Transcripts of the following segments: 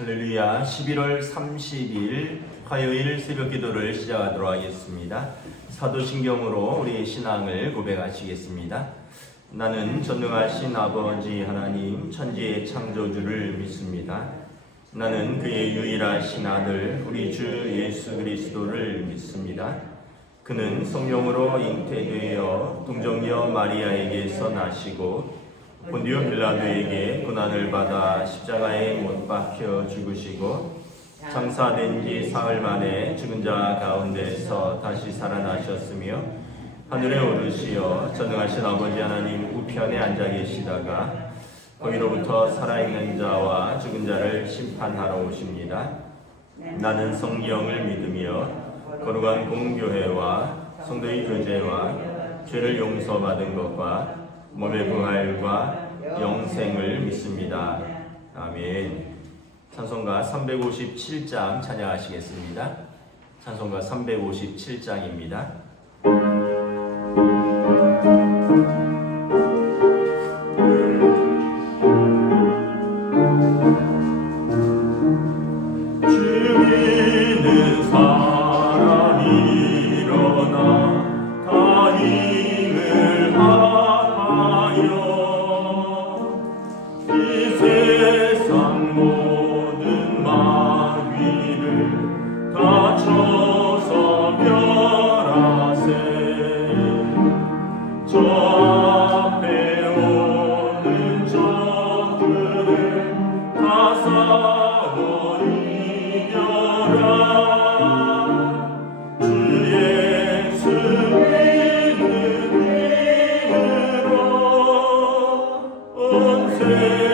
할렐루야. 11월 30일 화요일 새벽 기도를 시작하도록 하겠습니다. 사도신경으로 우리의 신앙을 고백하시겠습니다. 나는 전능하신 아버지 하나님 천지의 창조주를 믿습니다. 나는 그의 유일하신 아들 우리 주 예수 그리스도를 믿습니다. 그는 성령으로 잉태되어 동정녀 마리아에게서 나시고 본디오 빌라도에게 고난을 받아 십자가에 못 박혀 죽으시고 장사된 지 사흘 만에 죽은 자 가운데서 다시 살아나셨으며 하늘에 오르시어 전능하신 아버지 하나님 우편에 앉아 계시다가 거기로부터 살아있는 자와 죽은 자를 심판하러 오십니다. 나는 성령을 믿으며 거룩한 공교회와 성도의 교제와 죄를 용서받은 것과 몸의 부활과 영생을 믿습니다. 아멘. 찬송가 357장 찬양하시겠습니다. 찬송가 357장입니다. 주님은 사람이 일어나 다 힘을 이 세상 모든 마귀를 다 쳐서 멸하세. 저 앞에 오는 적들을 다 싸워 이겨라. 주 예수 믿는 힘으로 온 세상이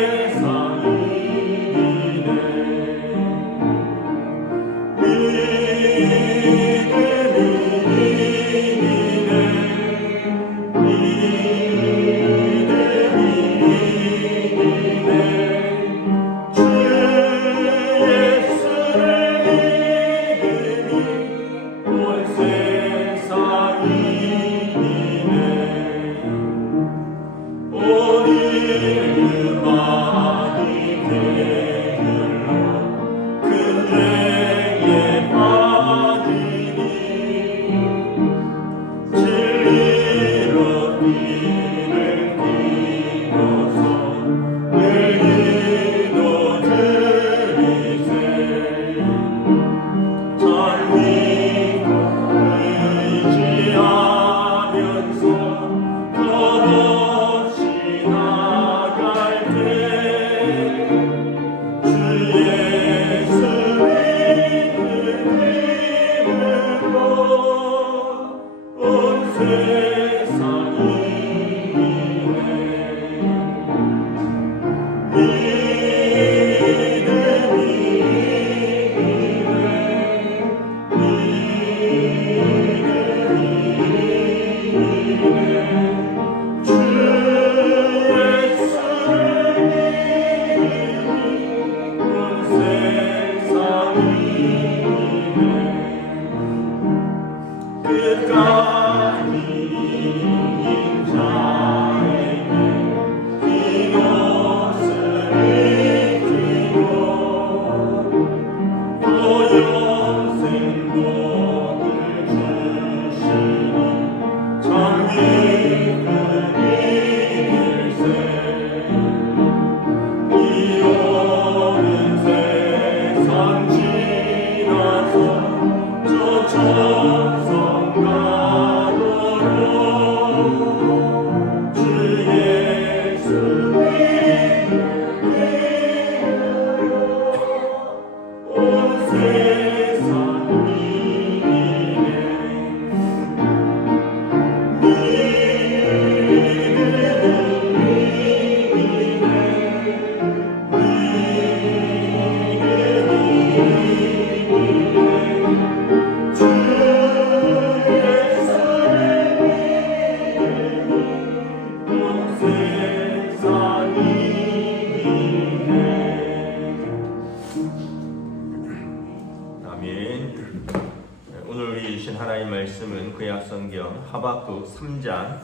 구약성경 하박국 3장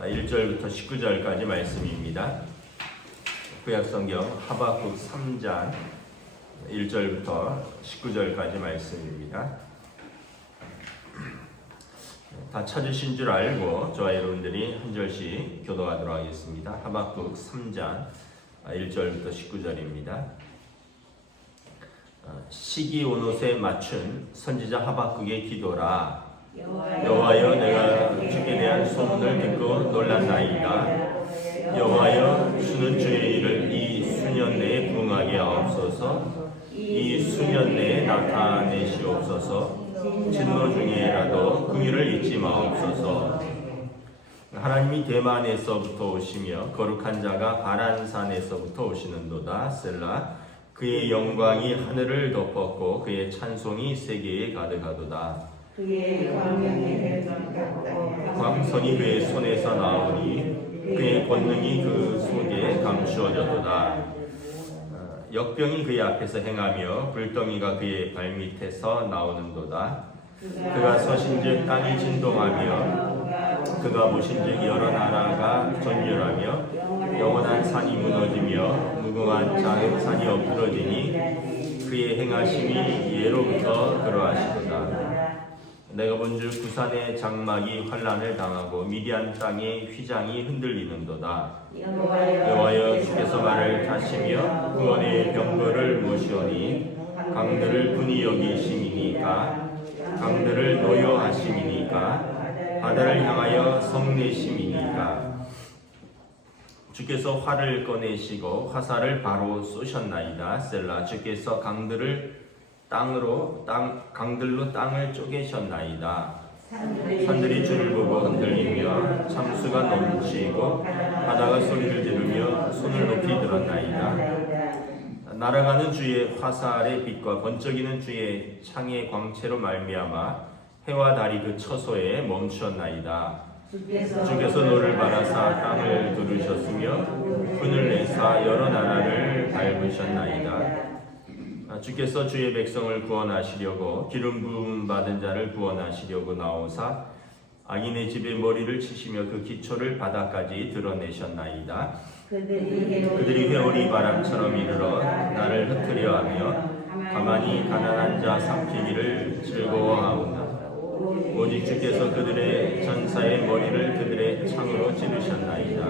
1절부터 19절까지 말씀입니다. 구약성경 하박국 3장 1절부터 19절까지 말씀입니다. 다 찾으신 줄 알고 저와 여러분들이 한 절씩 교도하도록 하겠습니다. 하박국 3장 1절부터 19절입니다. 시기 온옷에 맞춘 선지자 하박국의 기도라. 여호와여, 내가 주께 대한 소문을 듣고 놀랐나이다. 여호와여, 주는 주의 일을 이 수년 내에 부응하게 하옵소서. 이 수년 내에 나타내시옵소서. 진노 중에라도 긍휼을 잊지 마옵소서. 하나님이 대만에서부터 오시며 거룩한 자가 바란산에서부터 오시는도다. 셀라. 그의 영광이 하늘을 덮었고 그의 찬송이 세계에 가득하도다. 그의 광명이 광선이 그의 손에서 나오니 그의 권능이 그 속에 감추어졌도다. 역병이 그의 앞에서 행하며 불덩이가 그의 발밑에서 나오는도다. 그가 서신즉 땅이 진동하며 그가 보신즉 여러 나라가 전율하며 영원한 산이 무너지며 무궁한 산이 엎드러지니 그의 행하심이 예로부터 그러하시도다. 내가 본즉 구산의 장막이 환란을 당하고 미디안 땅의 휘장이 흔들리는도다. 여호와여, 주께서 말을 타시며 구원의 병거를 모시오니 강들을 분이 여기심이니까 강들을 노여하심이니까 바다를 향하여 성내심이니까 주께서 활을 꺼내시고 화살을 바로 쏘셨나이다. 셀라. 주께서 강들로 땅을 쪼개셨나이다. 산들이 주를 보고 흔들리며 참수가 넘치고 바다가 소리를 지르며 손을 높이 들었나이다. 날아가는 주의 화살의 빛과 번쩍이는 주의 창의 광채로 말미암아 해와 달이 그 처소에 멈추었나이다. 주께서 노를 바라사 땅을 두르셨으며 분을 내사 여러 나라를 밟으셨나이다. 주께서 주의 백성을 구원하시려고 기름 부음 받은 자를 구원하시려고 나오사 악인의 집에 머리를 치시며 그 기초를 바다까지 드러내셨나이다. 그들이 회오리 바람처럼 이르러 나를 흩으려하며 가만히 가난한 자 삼키기를 즐거워하오나 오직 주께서 그들의 전사의 머리를 그들의 창으로 찌르셨나이다.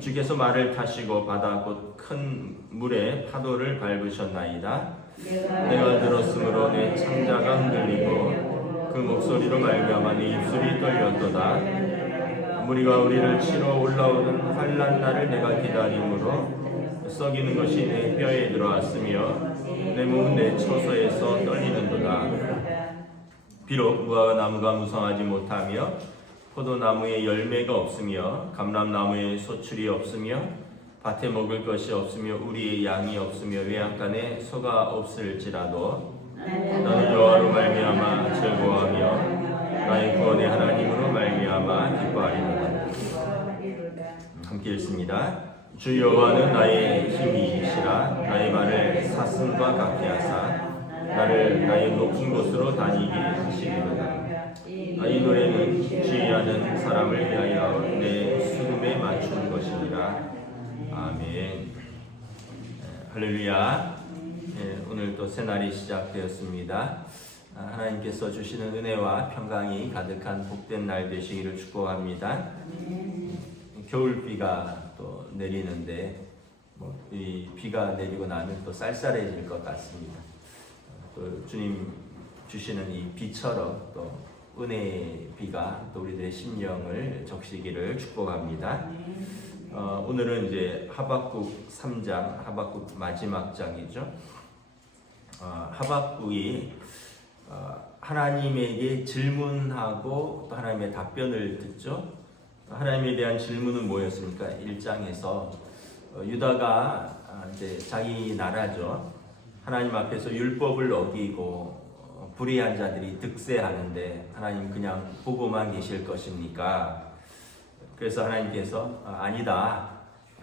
주께서 말을 타시고 바다 곧 큰 물에 파도를 밟으셨나이다. 내가 들었으므로 내 창자가 흔들리고 그 목소리로 말미암아 내 입술이 떨렸도다. 무리가 우리를 치러 올라오는 환난 날을 내가 기다림으로 썩이는 것이 내 뼈에 들어왔으며 내 몸은 내 처소에서 떨리는도다. 비록 무화과나무가 무성하지 못하며 포도나무에 열매가 없으며 감람나무에 소출이 없으며 밭에 먹을 것이 없으며 우리의 양이 없으며 외양간에 소가 없을지라도 나는 여호와로 말미암아 즐거워하며 나의 구원의 하나님으로 말미암아 기뻐하리로다. 함께 읽습니다. 주 여호와는 나의 힘이시라. 나의 발을 사슴과 같게 하사 나를 나의 높은 곳으로 다니게 하시리로다. 이 노래는 지휘하는 사람을 위하여 내 수금에 맞춘 것이니라. 아멘. 할렐루야. 오늘 또 새날이 시작되었습니다. 하나님께서 주시는 은혜와 평강이 가득한 복된 날 되시기를 축복합니다. 겨울비가 또 내리는데 이 비가 내리고 나면 또 쌀쌀해질 것 같습니다. 또 주님 주시는 이 비처럼 또 은혜의 비가 또 우리들의 심령을 적시기를 축복합니다. 오늘은 이제 하박국 3장, 하박국 마지막 장이죠. 하박국이 하나님에게 질문하고 또 하나님의 답변을 듣죠. 하나님에 대한 질문은 뭐였습니까? 1장에서 유다가 이제 자기 나라죠. 하나님 앞에서 율법을 어기고 불의한 자들이 득세하는데 하나님 그냥 보고만 계실 것입니까? 그래서 하나님께서 아니다.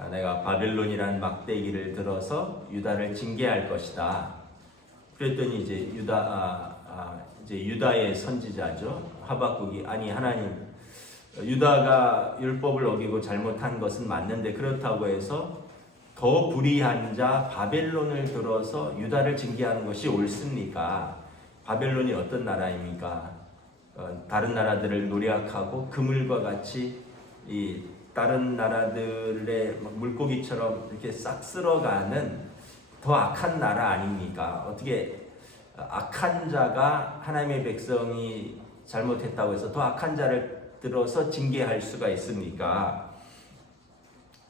내가 바벨론이란 막대기를 들어서 유다를 징계할 것이다. 그랬더니 이제 유다의 선지자죠. 하박국이 아니 하나님 유다가 율법을 어기고 잘못한 것은 맞는데 그렇다고 해서 더 더 불의한 자 바벨론을 들어서 유다를 징계하는 것이 옳습니까? 바벨론이 어떤 나라입니까? 다른 나라들을 노략하고 그물과 같이 이 다른 나라들의 물고기처럼 이렇게 싹 쓸어가는 더 악한 나라 아닙니까? 어떻게 악한 자가 하나님의 백성이 잘못했다고 해서 더 악한 자를 들어서 징계할 수가 있습니까?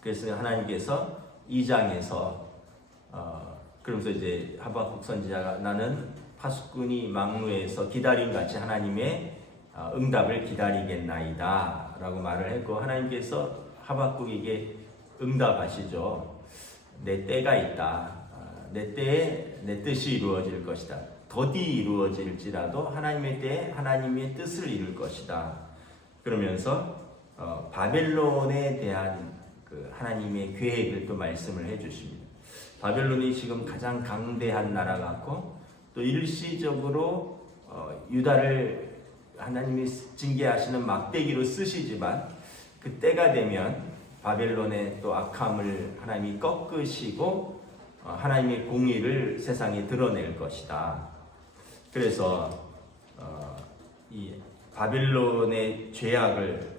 그래서 하나님께서 2장에서 그러면서 이제 하박국 선지자가 나는 파수꾼이 망루에서 기다림같이 하나님의 응답을 기다리겠나이다 라고 말을 했고, 하나님께서 하박국에게 응답하시죠. 내 때가 있다. 내 때에 내 뜻이 이루어질 것이다. 더디 이루어질지라도 하나님의 때에 하나님의 뜻을 이룰 것이다. 그러면서 바벨론에 대한 그 하나님의 계획을 또 말씀을 해주십니다. 바벨론이 지금 가장 강대한 나라 같고 또 일시적으로 유다를 하나님이 징계하시는 막대기로 쓰시지만 그 때가 되면 바벨론의 또 악함을 하나님이 꺾으시고 하나님의 공의를 세상에 드러낼 것이다. 그래서 이 바벨론의 죄악을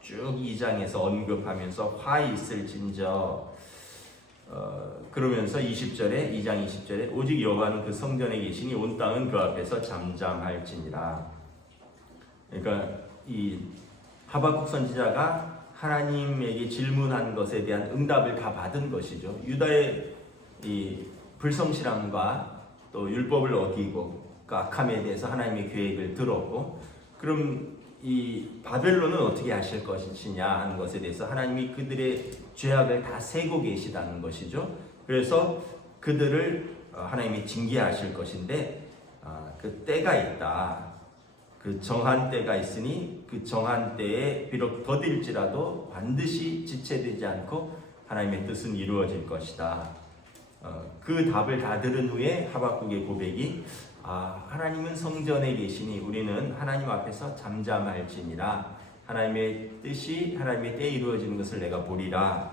쭉 2장에서 언급하면서 화 있을진저 그러면서 20절에 2장 20절에 오직 여호와는 그 성전에 계시니 온 땅은 그 앞에서 잠잠할지니라. 그러니까 이 하박국 선지자가 하나님에게 질문한 것에 대한 응답을 다 받은 것이죠. 유다의 이 불성실함과 또 율법을 어기고 그 악함에 대해서 하나님의 계획을 들었고, 그럼 이 바벨론은 어떻게 하실 것이냐 하는 것에 대해서 하나님이 그들의 죄악을 다 세고 계시다는 것이죠. 그래서 그들을 하나님이 징계하실 것인데 그 때가 있다. 그 정한 때가 있으니 그 정한 때에 비록 더딜지라도 반드시 지체되지 않고 하나님의 뜻은 이루어질 것이다. 그 답을 다 들은 후에 하박국의 고백이 하나님은 성전에 계시니 우리는 하나님 앞에서 잠잠할지니라. 하나님의 뜻이 하나님의 때에 이루어지는 것을 내가 보리라.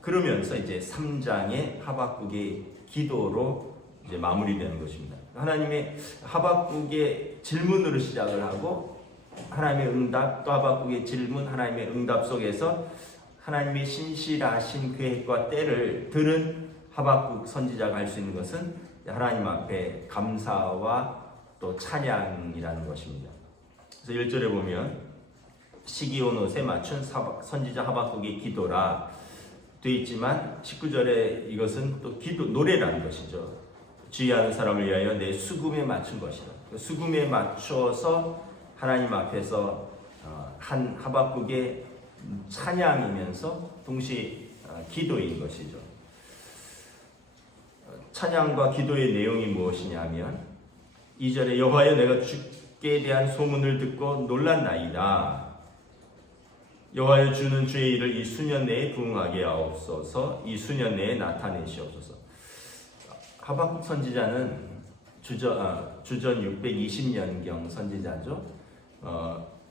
그러면서 이제 3장의 하박국의 기도로 이제 마무리되는 것입니다. 하나님의 하박국의 질문으로 시작을 하고 하나님의 응답, 또 하박국의 질문, 하나님의 응답 속에서 하나님의 신실하신 계획과 때를 들은 하박국 선지자가 할 수 있는 것은 하나님 앞에 감사와 또 찬양이라는 것입니다. 그래서 1절에 보면 시기온 옷에 맞춘 선지자 하박국의 기도라 되어 있지만 19절에 이것은 또 기도 노래라는 것이죠. 주의하는 사람을 위하여 내 수금에 맞춘 것이다. 수금에 맞춰서 하나님 앞에서 한 하박국의 찬양이면서 동시에 기도인 것이죠. 찬양과 기도의 내용이 무엇이냐면 2절에 여호와여 내가 주께 대한 소문을 듣고 놀랐나이다. 여호와여 주는 주의 일을 이 수년 내에 부응하게 하옵소서. 이 수년 내에 나타내시옵소서. 하박국 선지자는 주전 620년경 선지자죠.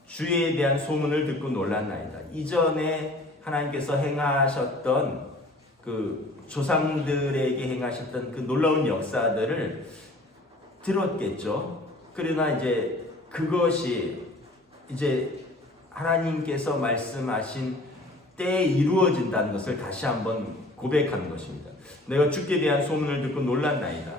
주에 대한 소문을 듣고 놀랐나이다. 이전에 하나님께서 행하셨던 그 조상들에게 행하셨던 그 놀라운 역사들을 들었겠죠. 그러나 이제 그것이 이제 하나님께서 말씀하신 때에 이루어진다는 것을 다시 한번 고백하는 것입니다. 내가 주께 대한 소문을 듣고 놀랐나이다.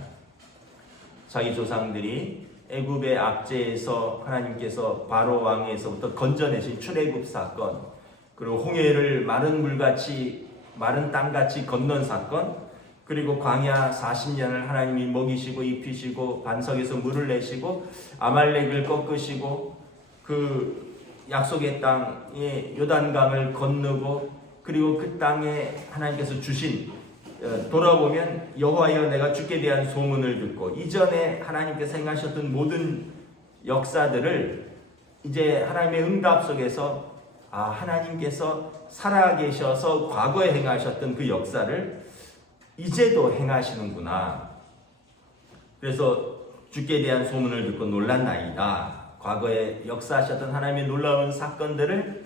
자기 조상들이 애굽의 압제에서 하나님께서 바로 왕에서부터 건져내신 출애굽 사건, 그리고 홍해를 마른 물같이 마른 땅같이 건넌 사건, 그리고 광야 40년을 하나님이 먹이시고 입히시고 반석에서 물을 내시고 아말렉을 꺾으시고 그 약속의 땅에 요단강을 건너고, 그리고 그 땅에 하나님께서 주신 돌아보면 여호와여 내가 주께 대한 소문을 듣고 이전에 하나님께서 행하셨던 모든 역사들을 이제 하나님의 응답 속에서 하나님께서 살아계셔서 과거에 행하셨던 그 역사를 이제도 행하시는구나. 그래서 주께 대한 소문을 듣고 놀랐나이다. 과거에 역사하셨던 하나님의 놀라운 사건들을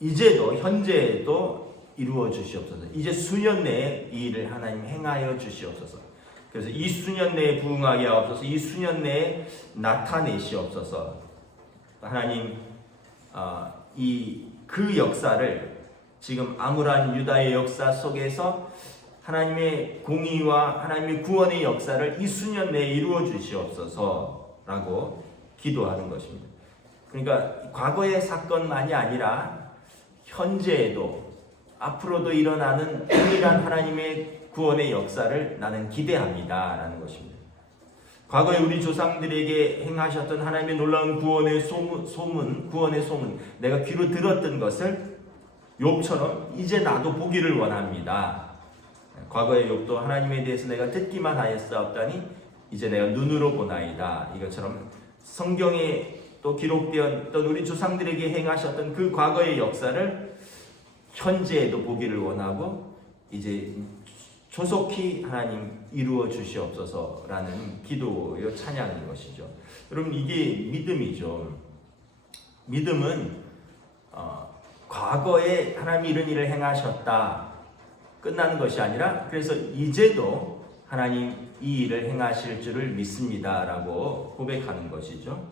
이제도 현재에도 이루어 주시옵소서. 이제 수년 내에 이 일을 하나님 행하여 주시옵소서. 그래서 이 수년 내에 부응하게 하옵소서. 이 수년 내에 나타내시옵소서. 하나님, 그 역사를 지금 암울한 유다의 역사 속에서 하나님의 공의와 하나님의 구원의 역사를 이 수년 내에 이루어 주시옵소서라고 기도하는 것입니다. 그러니까 과거의 사건만이 아니라 현재에도 앞으로도 일어나는 동일한 하나님의 구원의 역사를 나는 기대합니다라는 것입니다. 과거에 우리 조상들에게 행하셨던 하나님의 놀라운 구원의 소문, 내가 귀로 들었던 것을 욥처럼 이제 나도 보기를 원합니다. 과거의 욥도 하나님에 대해서 내가 듣기만 하였사옵다니 이제 내가 눈으로 보나이다. 이것처럼 성경에 또 기록되었던 우리 조상들에게 행하셨던 그 과거의 역사를 현재에도 보기를 원하고 이제 조속히 하나님 이루어 주시옵소서라는 기도요 찬양인 것이죠. 여러분, 이게 믿음이죠. 믿음은 과거에 하나님이 이런 일을 행하셨다 끝나는 것이 아니라 그래서 이제도 하나님 이 일을 행하실 줄을 믿습니다라고 고백하는 것이죠.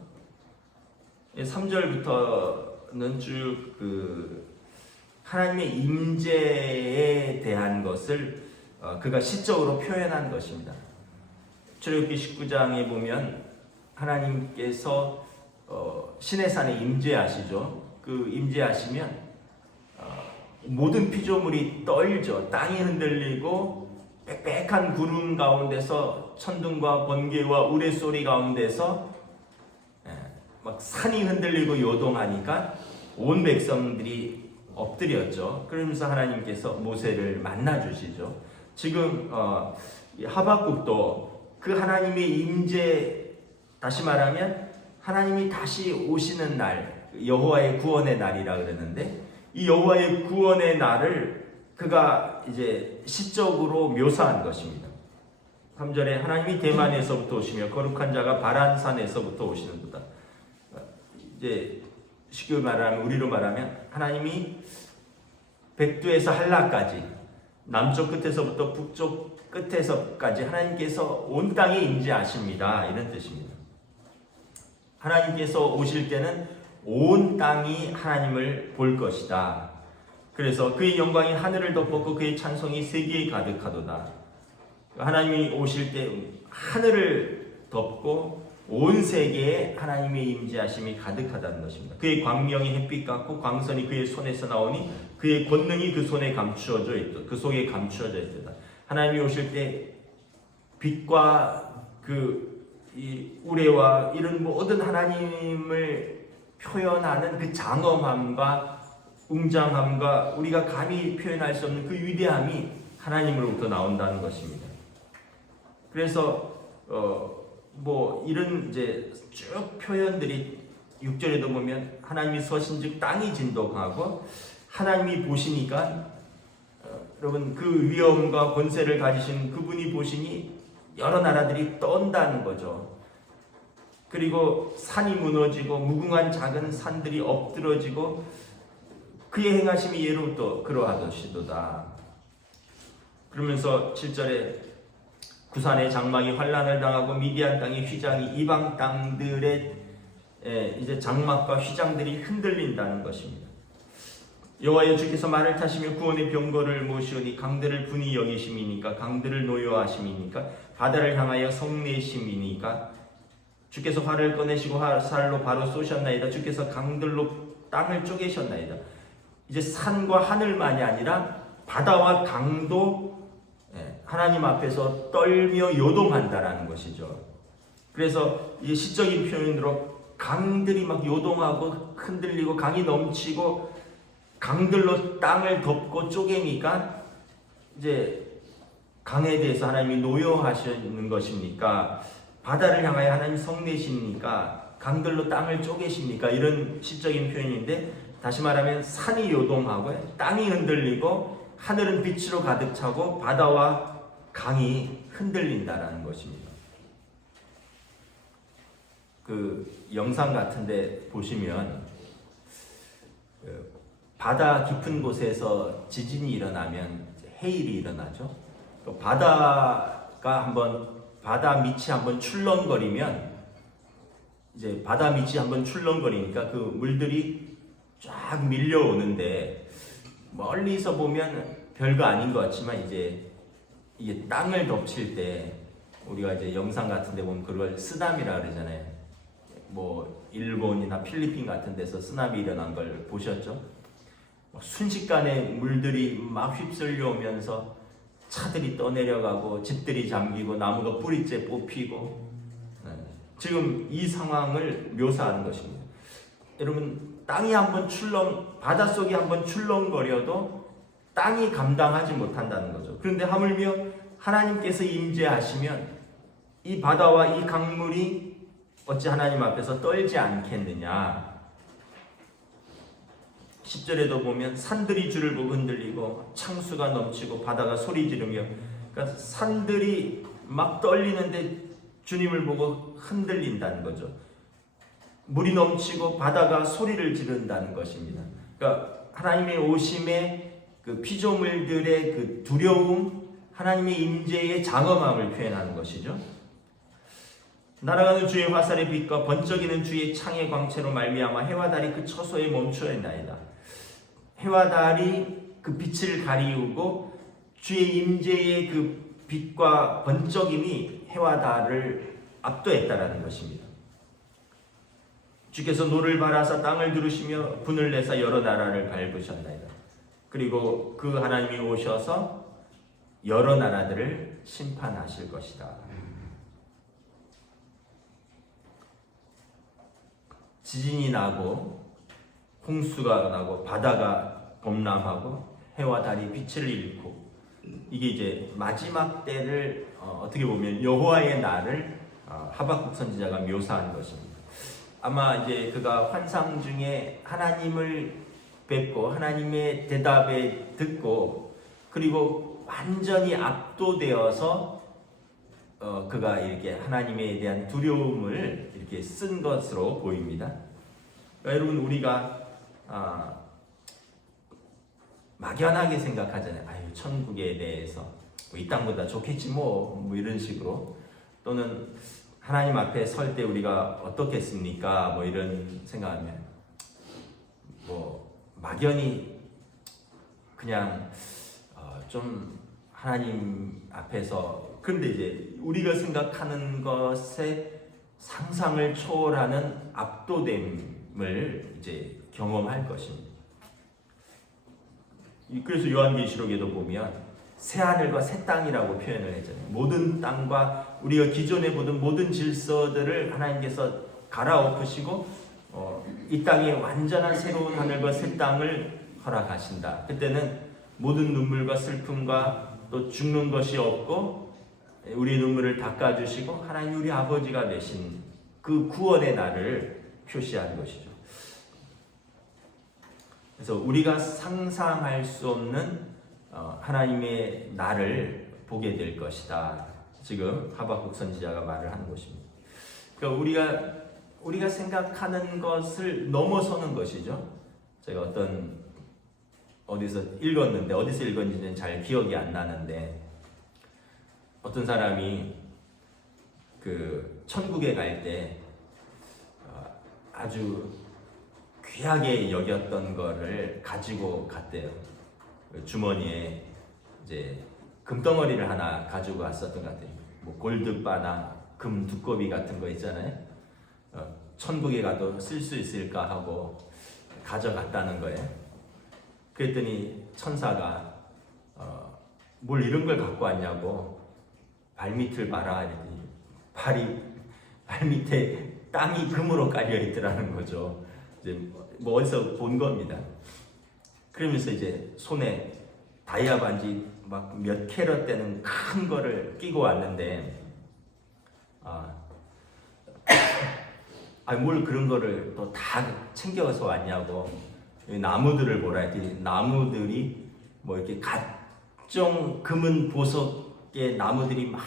3절부터는 쭉 하나님의 임재에 대한 것을 그가 시적으로 표현한 것입니다. 출애굽기 19장에 보면 하나님께서 시내산에 임재하시죠. 그 임재하시면 모든 피조물이 떨죠. 땅이 흔들리고 빽빽한 구름 가운데서 천둥과 번개와 우레소리 가운데서 막 산이 흔들리고 요동하니까 온 백성들이 엎드렸죠. 그러면서 하나님께서 모세를 만나 주시죠. 지금 하박국도 그 하나님의 임재, 다시 말하면 하나님이 다시 오시는 날, 여호와의 구원의 날이라 그러는데 이 여호와의 구원의 날을 그가 이제 시적으로 묘사한 것입니다. 3절에 하나님이 대만에서부터 오시며 거룩한 자가 바란산에서부터 오시는도다. 이제 쉽게 말하면, 우리로 말하면 하나님이 백두에서 한라까지, 남쪽 끝에서부터 북쪽 끝에서까지 하나님께서 온 땅에 임재하십니다. 이런 뜻입니다. 하나님께서 오실 때는 온 땅이 하나님을 볼 것이다. 그래서 그의 영광이 하늘을 덮었고 그의 찬송이 세계에 가득하도다. 하나님이 오실 때 하늘을 덮고 온 세계에 하나님의 임재하심이 가득하다는 것입니다. 그의 광명이 햇빛 같고 광선이 그의 손에서 나오니 그의 권능이 그 손에 감추어져 있다. 그 속에 감추어져 있다. 하나님이 오실 때 빛과 이 우레와 이런 모든 하나님을 표현하는 그 장엄함과 웅장함과 우리가 감히 표현할 수 없는 그 위대함이 하나님으로부터 나온다는 것입니다. 그래서 이런 이제 쭉 표현들이 6절에도 보면 하나님이 서신즉 땅이 진동하고 하나님이 보시니까 여러분 그 위엄과 권세를 가지신 그분이 보시니 여러 나라들이 떤다는 거죠. 그리고 산이 무너지고 무궁한 작은 산들이 엎드러지고 그의 행하심이 예로부터 그러하더시도다. 그러면서 7절에 구산의 장막이 환란을 당하고 미디안 땅의 휘장이 이방 땅들의 이제 장막과 휘장들이 흔들린다는 것입니다. 여호와여 주께서 말을 타시며 구원의 병거를 모시오니 강들을 분이 여기심이니까 강들을 노여하심이니까 바다를 향하여 성내심이니까 주께서 활을 꺼내시고 화살로 바로 쏘셨나이다. 주께서 강들로 땅을 쪼개셨나이다. 이제 산과 하늘만이 아니라 바다와 강도 하나님 앞에서 떨며 요동한다라는 것이죠. 그래서 이 시적인 표현으로 강들이 막 요동하고 흔들리고 강이 넘치고 강들로 땅을 덮고 쪼개니까 이제 강에 대해서 하나님이 노여하시는 것입니까? 바다를 향하여 하나님 성내십니까? 강들로 땅을 쪼개십니까? 이런 시적인 표현인데 다시 말하면 산이 요동하고 땅이 흔들리고 하늘은 빛으로 가득 차고 바다와 강이 흔들린다라는 것입니다. 그 영상 같은데 보시면 바다 깊은 곳에서 지진이 일어나면 해일이 일어나죠. 또 바다 밑이 한번 출렁거리면 이제 바다 밑이 한번 출렁거리니까 그 물들이 쫙 밀려오는데 멀리서 보면 별거 아닌 것 같지만 이제 이게 땅을 덮칠 때 우리가 이제 영상 같은 데 보면 그걸 쓰나미라 그러잖아요. 뭐 일본이나 필리핀 같은 데서 쓰나미 일어난 걸 보셨죠? 순식간에 물들이 막 휩쓸려 오면서 차들이 떠내려가고 집들이 잠기고 나무가 뿌리째 뽑히고 지금 이 상황을 묘사하는 것입니다. 여러분 땅이 한번 바닷속이 한번 출렁거려도 땅이 감당하지 못한다는 거죠. 그런데 하물며 하나님께서 임재하시면 이 바다와 이 강물이 어찌 하나님 앞에서 떨지 않겠느냐. 10절에도 보면 산들이 주를 보고 흔들리고 창수가 넘치고 바다가 소리 지르며, 그러니까 산들이 막 떨리는데 주님을 보고 흔들린다는 거죠. 물이 넘치고 바다가 소리를 지른다는 것입니다. 그러니까 하나님의 오심에 그 피조물들의 그 두려움, 하나님의 임재의 장엄함을 표현하는 것이죠. 날아가는 주의 화살의 빛과 번쩍이는 주의 창의 광채로 말미암아 해와 달이 그 처소에 멈추어 있나이다. 해와 달이 그 빛을 가리우고 주의 임재의 그 빛과 번쩍임이 해와 달을 압도했다라는 것입니다. 주께서 노를 바라사 땅을 두르시며 분을 내사 여러 나라를 밟으셨나이다. 그리고 그 하나님이 오셔서 여러 나라들을 심판하실 것이다. 지진이 나고 홍수가 나고 바다가 범람하고 해와 달이 빛을 잃고, 이게 이제 마지막 때를 어떻게 보면 여호와의 날을 하박국 선지자가 묘사한 것입니다. 아마 이제 그가 환상 중에 하나님을 뵙고 하나님의 대답에 듣고 그리고 완전히 압도되어서 그가 이렇게 하나님에 대한 두려움을 이렇게 쓴 것으로 보입니다. 그러니까 여러분 우리가 막연하게 생각하잖아요. 아유 천국에 대해서 뭐 이 땅보다 좋겠지 뭐 이런 식으로, 또는 하나님 앞에 설 때 우리가 어떻겠습니까? 뭐 이런 생각하면 뭐 막연히 그냥 좀 하나님 앞에서, 그런데 이제 우리가 생각하는 것의 상상을 초월하는 압도됨을 이제 경험할 것입니다. 그래서 요한계시록에도 보면 새 하늘과 새 땅이라고 표현을 했잖아요. 모든 땅과 우리가 기존에 보던 모든 질서들을 하나님께서 갈아엎으시고 이 땅에 완전한 새로운 하늘과 새 땅을 허락하신다. 그때는 모든 눈물과 슬픔과 또 죽는 것이 없고 우리 눈물을 닦아주시고 하나님 우리 아버지가 되신 그 구원의 날을 표시하는 것이죠. 그래서 우리가 상상할 수 없는 하나님의 날을 보게 될 것이다. 지금 하박국 선지자가 말을 하는 것입니다. 그러니까 우리가 생각하는 것을 넘어서는 것이죠. 제가 어디서 읽었는지는 잘 기억이 안 나는데, 어떤 사람이 그 천국에 갈 때 아주 귀하게 여겼던 거를 가지고 갔대요. 주머니에 이제 금덩어리를 하나 가지고 갔었던 것 같아요. 뭐 골드바나 금 두꺼비 같은 거 있잖아요. 천국에 가도 쓸 수 있을까 하고 가져갔다는 거예요. 그랬더니 천사가 뭘 이런 걸 갖고 왔냐고, 발밑을 봐라 이랬더니 발밑에 땅이 금으로 깔려 있더라는 거죠. 이제 뭐 어디서 본 겁니다. 그러면서 이제 손에 다이아 반지 막 몇 캐럿 되는 큰 거를 끼고 왔는데, 뭘 그런 거를 또 다 챙겨서 왔냐고, 나무들을 보라 했더니 나무들이 뭐 이렇게 각종 금은 보석의 나무들이 막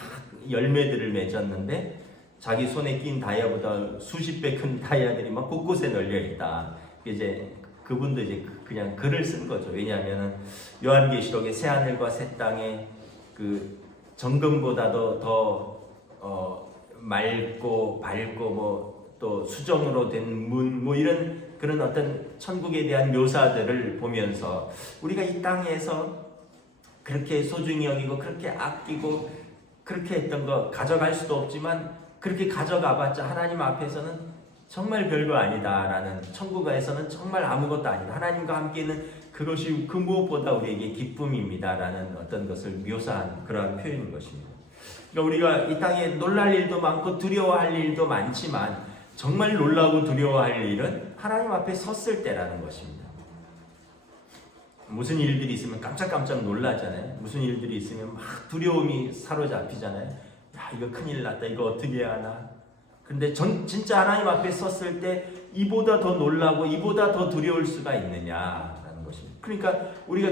열매들을 맺었는데 자기 손에 낀 다이아보다 수십 배 큰 다이아들이 막 곳곳에 널려 있다. 이제 그분도 이제 그냥 글을 쓴 거죠. 왜냐하면 요한계시록의 새 하늘과 새 땅에 그 정금보다도 더 맑고 밝고 뭐 또 수정으로 된 문 뭐 이런 그런 어떤 천국에 대한 묘사들을 보면서 우리가 이 땅에서 그렇게 소중히 여기고 그렇게 아끼고 그렇게 했던 거 가져갈 수도 없지만 그렇게 가져가봤자 하나님 앞에서는 정말 별거 아니다라는, 천국에서는 정말 아무것도 아니다, 하나님과 함께 있는 그것이 그 무엇보다 우리에게 기쁨입니다라는 어떤 것을 묘사한 그러한 표현인 것입니다. 그러니까 우리가 이 땅에 놀랄 일도 많고 두려워할 일도 많지만 정말 놀라고 두려워할 일은 하나님 앞에 섰을 때라는 것입니다. 무슨 일들이 있으면 깜짝깜짝 놀라잖아요. 무슨 일들이 있으면 막 두려움이 사로잡히잖아요. 야, 이거 큰일 났다, 이거 어떻게 해야 하나. 근데 진짜 하나님 앞에 섰을 때 이보다 더 놀라고 이보다 더 두려울 수가 있느냐라는 것입니다. 그러니까 우리가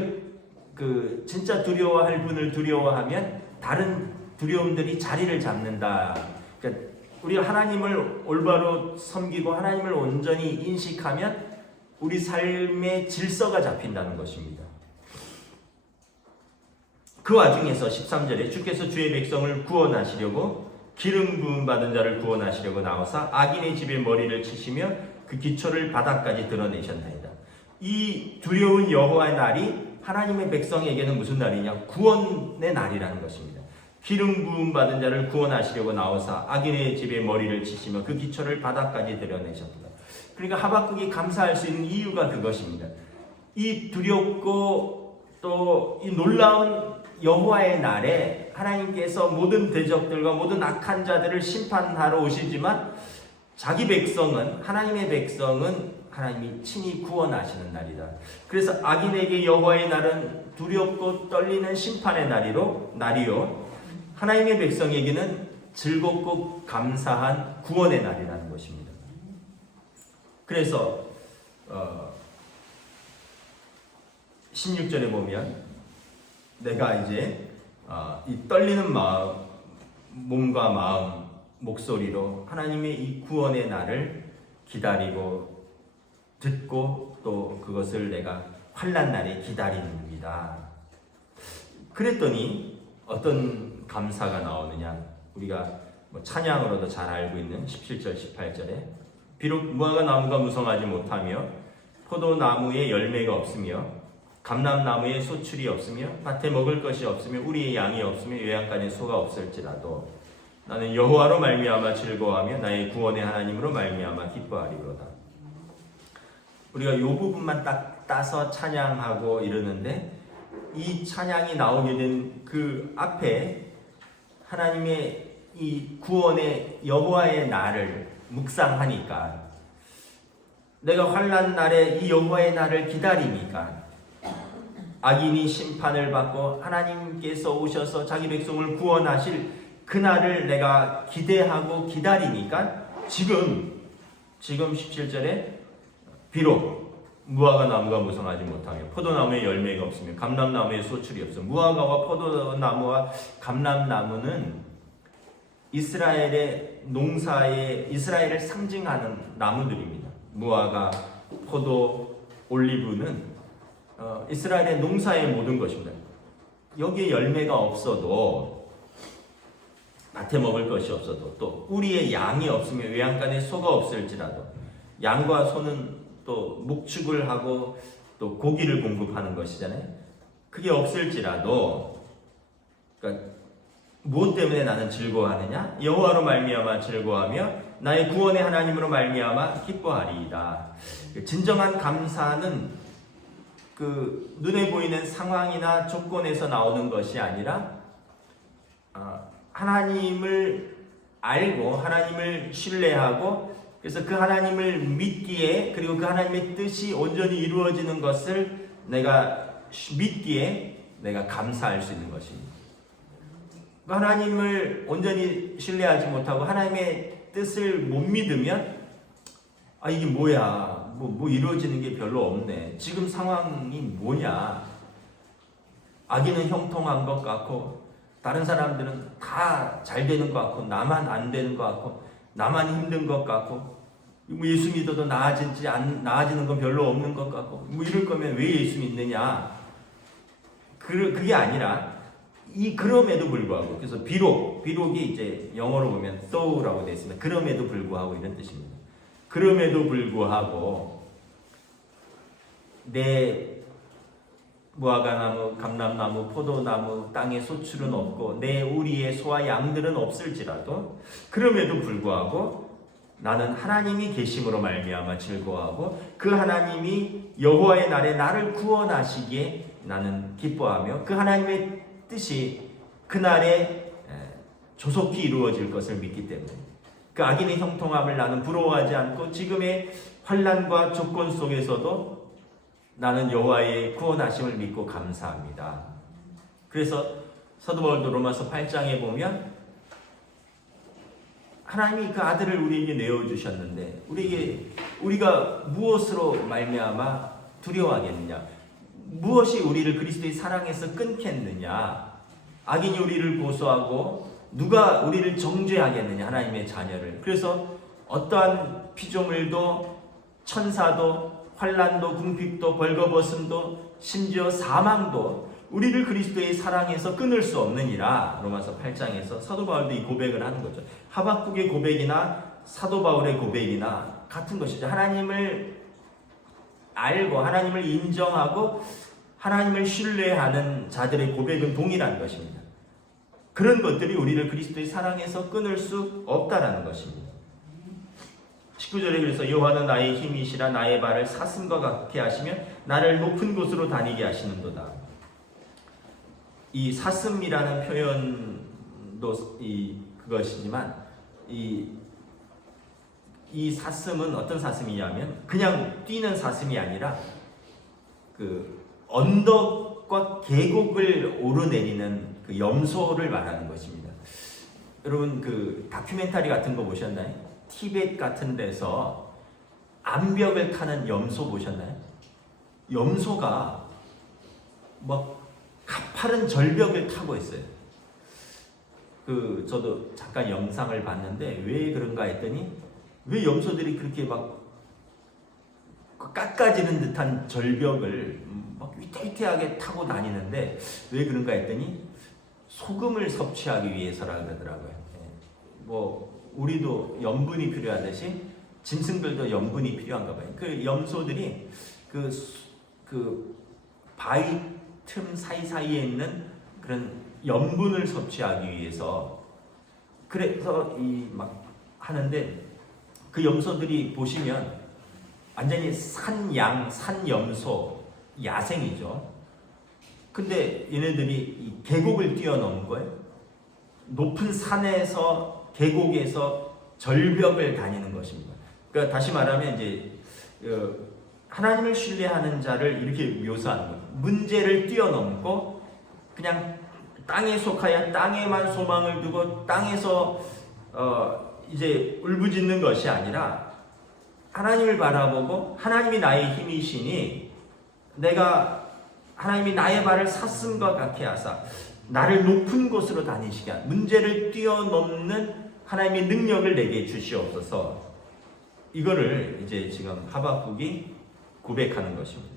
그 진짜 두려워할 분을 두려워하면 다른 두려움들이 자리를 잡는다. 그러니까 우리가 하나님을 올바로 섬기고 하나님을 온전히 인식하면 우리 삶의 질서가 잡힌다는 것입니다. 그 와중에서 13절에 주께서 주의 백성을 구원하시려고 기름 부음 받은 자를 구원하시려고 나와서 악인의 집에 머리를 치시며 그 기초를 바닥까지 드러내셨나이다. 이 두려운 여호와의 날이 하나님의 백성에게는 무슨 날이냐? 구원의 날이라는 것입니다. 기름 부음 받은 자를 구원하시려고 나와서 악인의 집에 머리를 치시며 그 기초를 바닥까지 드러내셨다. 그러니까 하박국이 감사할 수 있는 이유가 그것입니다. 이 두렵고 또 이 놀라운 여호와의 날에 하나님께서 모든 대적들과 모든 악한 자들을 심판하러 오시지만 자기 백성은, 하나님의 백성은 하나님이 친히 구원하시는 날이다. 그래서 악인에게 여호와의 날은 두렵고 떨리는 심판의 날이요, 하나님의 백성에게는 즐겁고 감사한 구원의 날이라는 것입니다. 그래서 16절에 보면 내가 이제 이 떨리는 마음, 몸과 마음, 목소리로 하나님의 이 구원의 날을 기다리고 듣고 또 그것을 내가 환난 날에 기다립니다. 그랬더니 어떤 감사가 나오느냐? 우리가 뭐 찬양으로도 잘 알고 있는 17절, 18절에 비록 무화과 나무가 무성하지 못하며 포도나무에 열매가 없으며 감람나무에 소출이 없으며 밭에 먹을 것이 없으며 우리의 양이 없으며 요양간에 소가 없을지라도 나는 여호와로 말미암아 즐거워하며 나의 구원의 하나님으로 말미암아 기뻐하리로다. 우리가 이 부분만 딱 따서 찬양하고 이러는데 이 찬양이 나오게 된 그 앞에 하나님의 이 구원의 여호와의 날을 묵상하니까 내가 환난 날에 이 여호와의 날을 기다리니까 악인이 심판을 받고 하나님께서 오셔서 자기 백성을 구원하실 그날을 내가 기대하고 기다리니까 지금 17절에 비록 무화과 나무가 무성하지 못하며 포도나무에 열매가 없으며 감람나무에 소출이 없어. 무화과와 포도나무와 감람나무는 이스라엘의 농사의 이스라엘을 상징하는 나무들입니다. 무화과, 포도, 올리브는 이스라엘의 농사의 모든 것입니다. 여기에 열매가 없어도 밭에 먹을 것이 없어도 또 우리의 양이 없으며 외양간에 소가 없을지라도 양과 소는 또 목축을 하고 또 고기를 공급하는 것이잖아요. 그게 없을지라도 그러니까 무엇 때문에 나는 즐거워하느냐? 여호와로 말미암아 즐거워하며 나의 구원의 하나님으로 말미암아 기뻐하리이다. 진정한 감사는 그 눈에 보이는 상황이나 조건에서 나오는 것이 아니라 하나님을 알고 하나님을 신뢰하고 그래서 그 하나님을 믿기에 그리고 그 하나님의 뜻이 온전히 이루어지는 것을 내가 믿기에 내가 감사할 수 있는 것입니다. 하나님을 온전히 신뢰하지 못하고 하나님의 뜻을 못 믿으면 이게 뭐야, 뭐 이루어지는 게 별로 없네, 지금 상황이 뭐냐, 악인은 형통한 것 같고 다른 사람들은 다 잘 되는 것 같고 나만 안 되는 것 같고 나만 힘든 것 같고 뭐 예수 믿어도 나아지는 건 별로 없는 것 같고 뭐 이럴 거면 왜 예수 믿느냐? 그게 아니라 그럼에도 불구하고, 그래서 비록이 이제 영어로 보면 though라고 되어 있습니다. 그럼에도 불구하고 이런 뜻입니다. 그럼에도 불구하고 내 무화과나무, 감람나무, 포도나무, 땅에 소출은 없고 내 우리의 소와 양들은 없을지라도 그럼에도 불구하고 나는 하나님이 계심으로 말미암아 즐거워하고 그 하나님이 여호와의 날에 나를 구원하시기에 나는 기뻐하며 그 하나님의 뜻이 그날에 조속히 이루어질 것을 믿기 때문에 그 악인의 형통함을 나는 부러워하지 않고 지금의 환난과 조건 속에서도 나는 여호와의 구원하심을 믿고 감사합니다. 그래서 사도 바울도 로마서 8장에 보면 하나님이 그 아들을 우리에게 내어주셨는데 우리가 무엇으로 말미암아 두려워하겠느냐? 무엇이 우리를 그리스도의 사랑에서 끊겠느냐? 악인이 우리를 고소하고 누가 우리를 정죄하겠느냐? 하나님의 자녀를. 그래서 어떠한 피조물도 천사도 환난도 궁핍도 벌거벗음도 심지어 사망도 우리를 그리스도의 사랑에서 끊을 수 없느니라. 로마서 8장에서 사도 바울도 이 고백을 하는 거죠. 하박국의 고백이나 사도 바울의 고백이나 같은 것이죠. 하나님을 알고 하나님을 인정하고 하나님을 신뢰하는 자들의 고백은 동일한 것입니다. 그런 것들이 우리를 그리스도의 사랑에서 끊을 수 없다라는 것입니다. 19절에 그래서 여호와는 나의 힘이시라 나의 발을 사슴과 같게 하시며 나를 높은 곳으로 다니게 하시는도다. 이 사슴이라는 표현도 그것이지만 이 사슴은 어떤 사슴이냐면 그냥 뛰는 사슴이 아니라 그 언덕과 계곡을 오르내리는 그 염소를 말하는 것입니다. 여러분 그 다큐멘터리 같은 거 보셨나요? 티벳 같은 데서 암벽을 타는 염소 보셨나요? 염소가 막 가파른 절벽을 타고 있어요. 저도 잠깐 영상을 봤는데 왜 그런가 했더니 왜 염소들이 그렇게 막 깎아지는 듯한 절벽을 막 위태위태하게 타고 다니는데 왜 그런가 했더니 소금을 섭취하기 위해서라 그러더라고요. 뭐 우리도 염분이 필요하듯이 짐승들도 염분이 필요한가 봐요. 그 염소들이 그 바위 틈 사이사이에 있는 그런 염분을 섭취하기 위해서 그래서 막 하는데 그 염소들이 보시면 완전히 산염소 야생이죠. 근데 얘네들이 이 계곡을 뛰어넘은 거예요. 높은 산에서 계곡에서 절벽을 다니는 것입니다. 그러니까 다시 말하면 이제 하나님을 신뢰하는 자를 이렇게 묘사하는 거예요. 문제를 뛰어넘고 그냥 땅에 속하여 땅에만 소망을 두고 땅에서 이제 울부짖는 것이 아니라 하나님을 바라보고 하나님이 나의 힘이시니 하나님이 나의 발을 사슴과 같게 하사 나를 높은 곳으로 다니시게 하는 문제를 뛰어넘는 하나님의 능력을 내게 주시옵소서. 이거를 이제 지금 하박국이 고백하는 것입니다.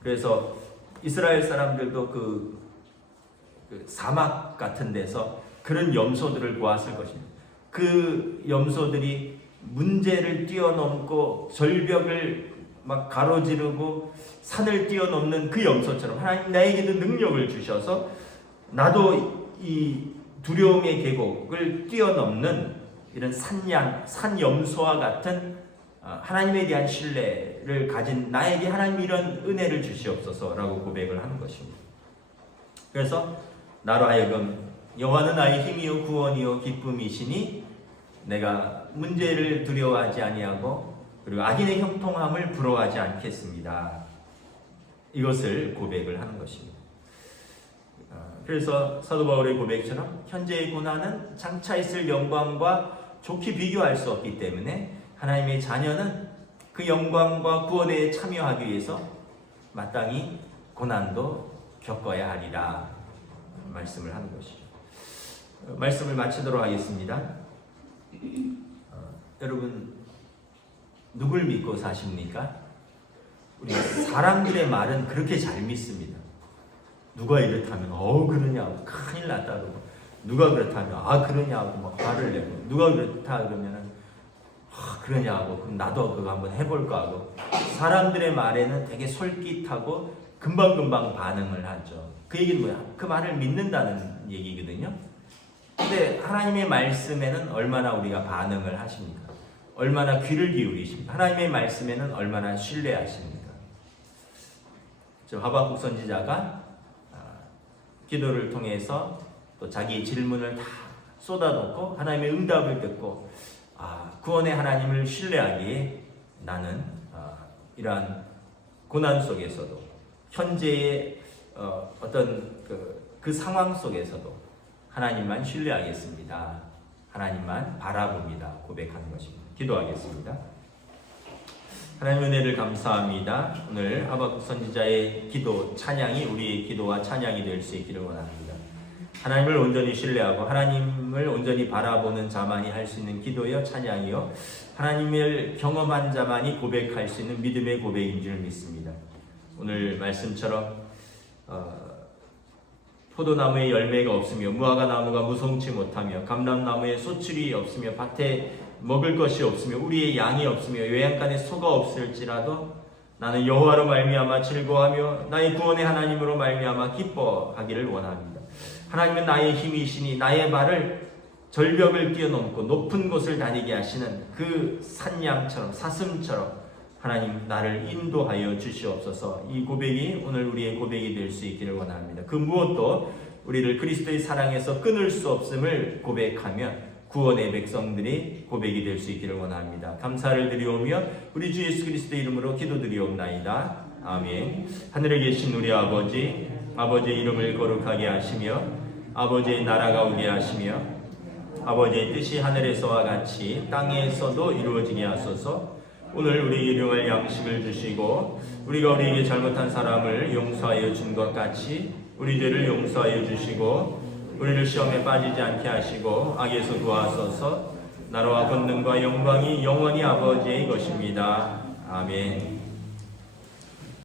그래서 이스라엘 사람들도 그 사막 같은 데서 그런 염소들을 보았을 것입니다. 그 염소들이 문제를 뛰어넘고 절벽을 막 가로지르고 산을 뛰어넘는 그 염소처럼 하나님 나에게도 능력을 주셔서 나도 이 두려움의 계곡을 뛰어넘는 이런 산염소와 같은 하나님에 대한 신뢰를 가진 나에게 하나님 이런 은혜를 주시옵소서라고 고백을 하는 것입니다. 그래서 나로 하여금 여호와는 나의 힘이요 구원이요 기쁨이시니 내가 문제를 두려워하지 아니하고 그리고 악인의 형통함을 부러워하지 않겠습니다. 이것을 고백을 하는 것입니다. 그래서 사도 바울의 고백처럼 현재의 고난은 장차 있을 영광과 좋게 비교할 수 없기 때문에 하나님의 자녀는 그 영광과 구원에 참여하기 위해서 마땅히 고난도 겪어야 하리라 말씀을 하는 것이죠. 말씀을 마치도록 하겠습니다. 여러분 누굴 믿고 사십니까? 우리 사람들의 말은 그렇게 잘 믿습니다. 누가 이렇다면 그러냐고 큰일 났다 그러고, 누가 그렇다면 그러냐고 막 화를 내고, 누가 그렇다 그러면은 그러냐고 그럼 나도 그거 한번 해볼까 하고, 사람들의 말에는 되게 솔깃하고 금방금방 반응을 하죠. 그 얘기는 뭐야? 그 말을 믿는다는 얘기거든요. 근데 하나님의 말씀에는 얼마나 우리가 반응을 하십니까? 얼마나 귀를 기울이십니까? 하나님의 말씀에는 얼마나 신뢰하십니까? 저 하박국 선지자가 기도를 통해서 또 자기 질문을 다 쏟아놓고 하나님의 응답을 듣고 구원의 하나님을 신뢰하기에 나는 이러한 고난 속에서도, 현재의 어떤 그 상황 속에서도 하나님만 신뢰하겠습니다. 하나님만 바라봅니다. 고백하는 것입니다. 기도하겠습니다. 하나님 은혜를 감사합니다. 오늘 하박국 선지자의 기도, 찬양이 우리의 기도와 찬양이 될 수 있기를 원합니다. 하나님을 온전히 신뢰하고 하나님을 온전히 바라보는 자만이 할 수 있는 기도여 찬양이요, 하나님을 경험한 자만이 고백할 수 있는 믿음의 고백인 줄 믿습니다. 오늘 말씀처럼 포도나무에 열매가 없으며 무화과 나무가 무성치 못하며 감람나무에 소출이 없으며 밭에 먹을 것이 없으며 우리의 양이 없으며 외양간에 소가 없을지라도 나는 여호와로 말미암아 즐거워하며 나의 구원의 하나님으로 말미암아 기뻐하기를 원합니다. 하나님은 나의 힘이시니 나의 발을 절벽을 뛰어넘고 높은 곳을 다니게 하시는 그 산양처럼 사슴처럼 하나님 나를 인도하여 주시옵소서. 이 고백이 오늘 우리의 고백이 될 수 있기를 원합니다. 그 무엇도 우리를 그리스도의 사랑에서 끊을 수 없음을 고백하며 구원의 백성들이 고백이 될 수 있기를 원합니다. 감사를 드리오며 우리 주 예수 그리스도의 이름으로 기도드리옵나이다. 아멘. 하늘에 계신 우리 아버지, 아버지의 이름을 거룩하게 하시며 아버지의 나라가 오게 하시며 아버지의 뜻이 하늘에서와 같이 땅에서도 이루어지게 하소서. 오늘 우리에게 일용할 양식을 주시고 우리가 우리에게 잘못한 사람을 용서하여 준 것 같이 우리 죄를 용서하여 주시고 우리를 시험에 빠지지 않게 하시고 악에서 구하소서. 나라와 권능과 영광이 영원히 아버지의 것입니다. 아멘.